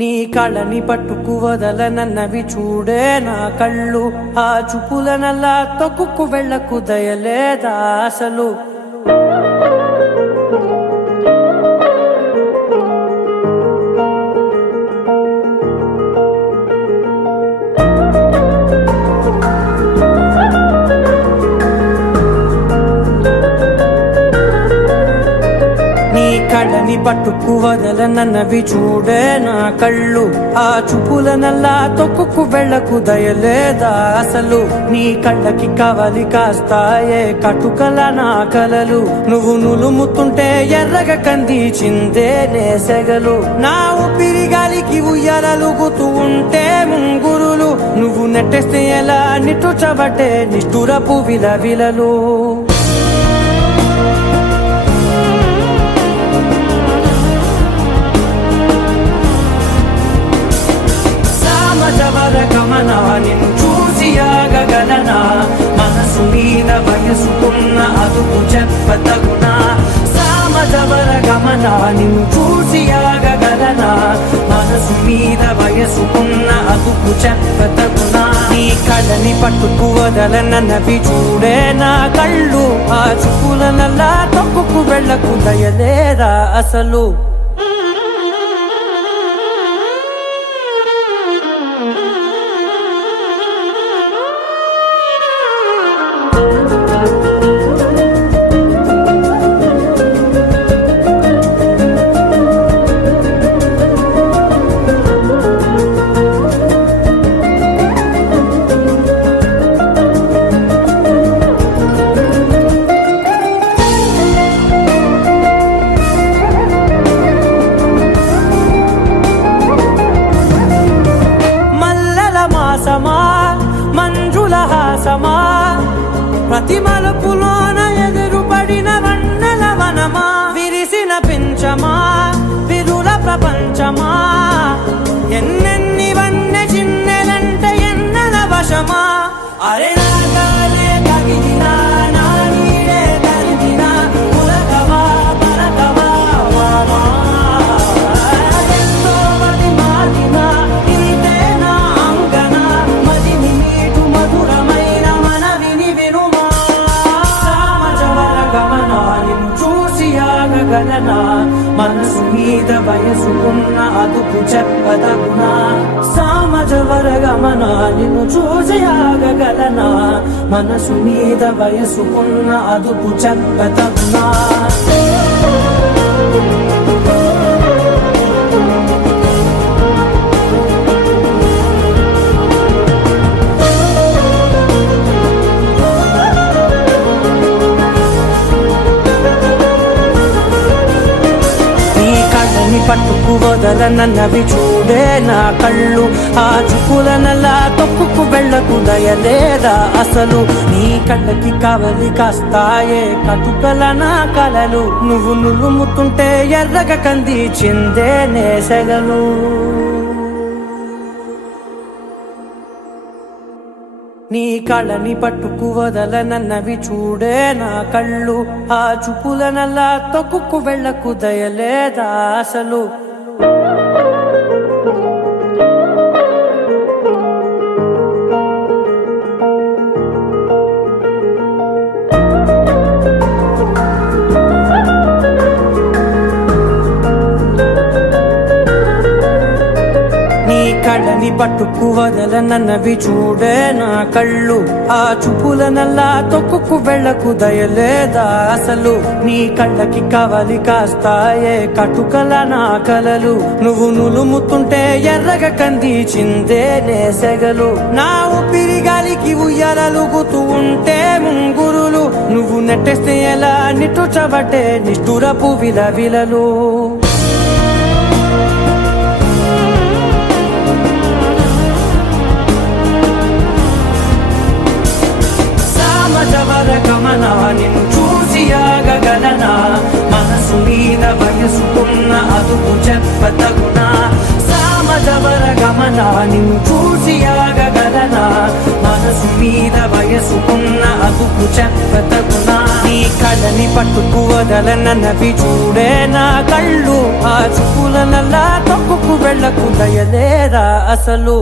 నీ కళ్ళని పట్టుకు వదలనన్నవి చూడే నా కళ్ళు, ఆ చూపులనల్లా తొక్కుకు వెళ్ళకు దయలేదా అసలు. కళ్ళని పట్టుకు వదలనన్నవి చూడే నా కళ్ళు, ఆ చూపులనల్లా తొక్కుకు వెళ్ళకు దయలేదా అసలు. నీ కళ్ళకి కవలి కాస్తాయే కటుకల నా కలలు, నువ్వు నులుముతుంటే ఎర్రగ కందిచిందే నేసెగలు. నా ఊపిరి గాలికి ఉయ్యాలలుగుతూ ఉంటే ముంగురులు, నువ్వు నెట్టేస్తే ఎలా నిట్టుచబట్టే నిష్ఠురపు విలవిలలు. గమనా నిన్ను చూసి ఆగగలనా, మనసు మీద వయసుకున్న అదుపు చెప్పతగునా. సామజవర గమనా నిన్ను చూసి ఆగగలనా, మనసు మీద వయసుకున్న అదుపు చెప్పతగునా. నీ కళ్ళని పట్టుకు వదలనన్నవి చూడే నా కళ్ళు, ఆ చూపులనల్లా తొక్కుకు వెళ్ళకు దయలేరా అసలు. మంజుల హాసమా, ప్రతి మలుపులోన ఎదురుపడిన వన్నెల వనమా, విరిసిన పించమా విరుల ప్రపంచమా, ఎన్నెన్ని వన్నె చిన్నెలంటే ఎన్నెల వశమా. అరే నాగాలే కగిలినా నా నీడే తరిమినా, ఉలకవా పలకవా వామా, ఎంతో మది మారినా ఇంతేనా అంగనా, మదిని నీటు మధురమైన మనవిని వినుమా. సామజవర గమనా నిన్ను చూసి ఆగగలనా, మనసు మీద వయసుకున్న అదుపు చెప్పదగునా. సామజవర గమనా నిన్ను చూసి ఆగగలనా, మనసు మీద వయసుకున్న అదుపు చెప్పదగునా. పట్టుకు వదలనన్నవి చూడే నా కళ్ళు, ఆ చూపులనల్లా తొక్కుకు వెళ్ళకు దయలేదా అసలు. నీ కళ్ళకి కవలి కాస్తాయే కటుకల నా కలలు, నువ్వు నులుముతుంటే ఎర్రగ కందిచిందే నేసెగలు. నీ కళ్ళని పట్టుకు వదలనన్నవి చూడే నా కళ్ళు, ఆ చూపులనల్లా తొక్కుకు వెళ్ళకు దయలేదా అసలు. కళ్ళని పట్టుకు వదలనన్నవి చూడే నా కళ్ళు, ఆ చూపులనల్లా తొక్కుకు వెళ్ళకు దయలేదా అసలు. నీ కళ్ళకి కవలి కాస్తాయే కటుకల నా కలలు, నువ్వు నులుముతుంటే ఎర్రగ కందిచిందే నేసెగలు. నా ఊపిరి గాలికి ఉయ్యాలలుగుతూ ఉంటే ముంగురులు, నువ్వు నెట్టేస్తే ఎలా నిట్టుచబట్టే నిష్ఠురపు విలవిలలు. గమనా నిన్ను చూసి ఆగగలనా, మనసు మీద వయసుకున్న అదుపు చెప్పతగునా. సామజవర గమనా నిన్ను చూసి ఆగగలనా, మనసు మీద వయసుకున్న అదుపు చెప్పతగునా. నీ కళ్ళని పట్టుకు వదలనన్నవి చూడే నా కళ్ళు, ఆ చూపులనల్లా తొక్కుకు వెళ్ళ వెళ్ళకు దయలేదా అసలు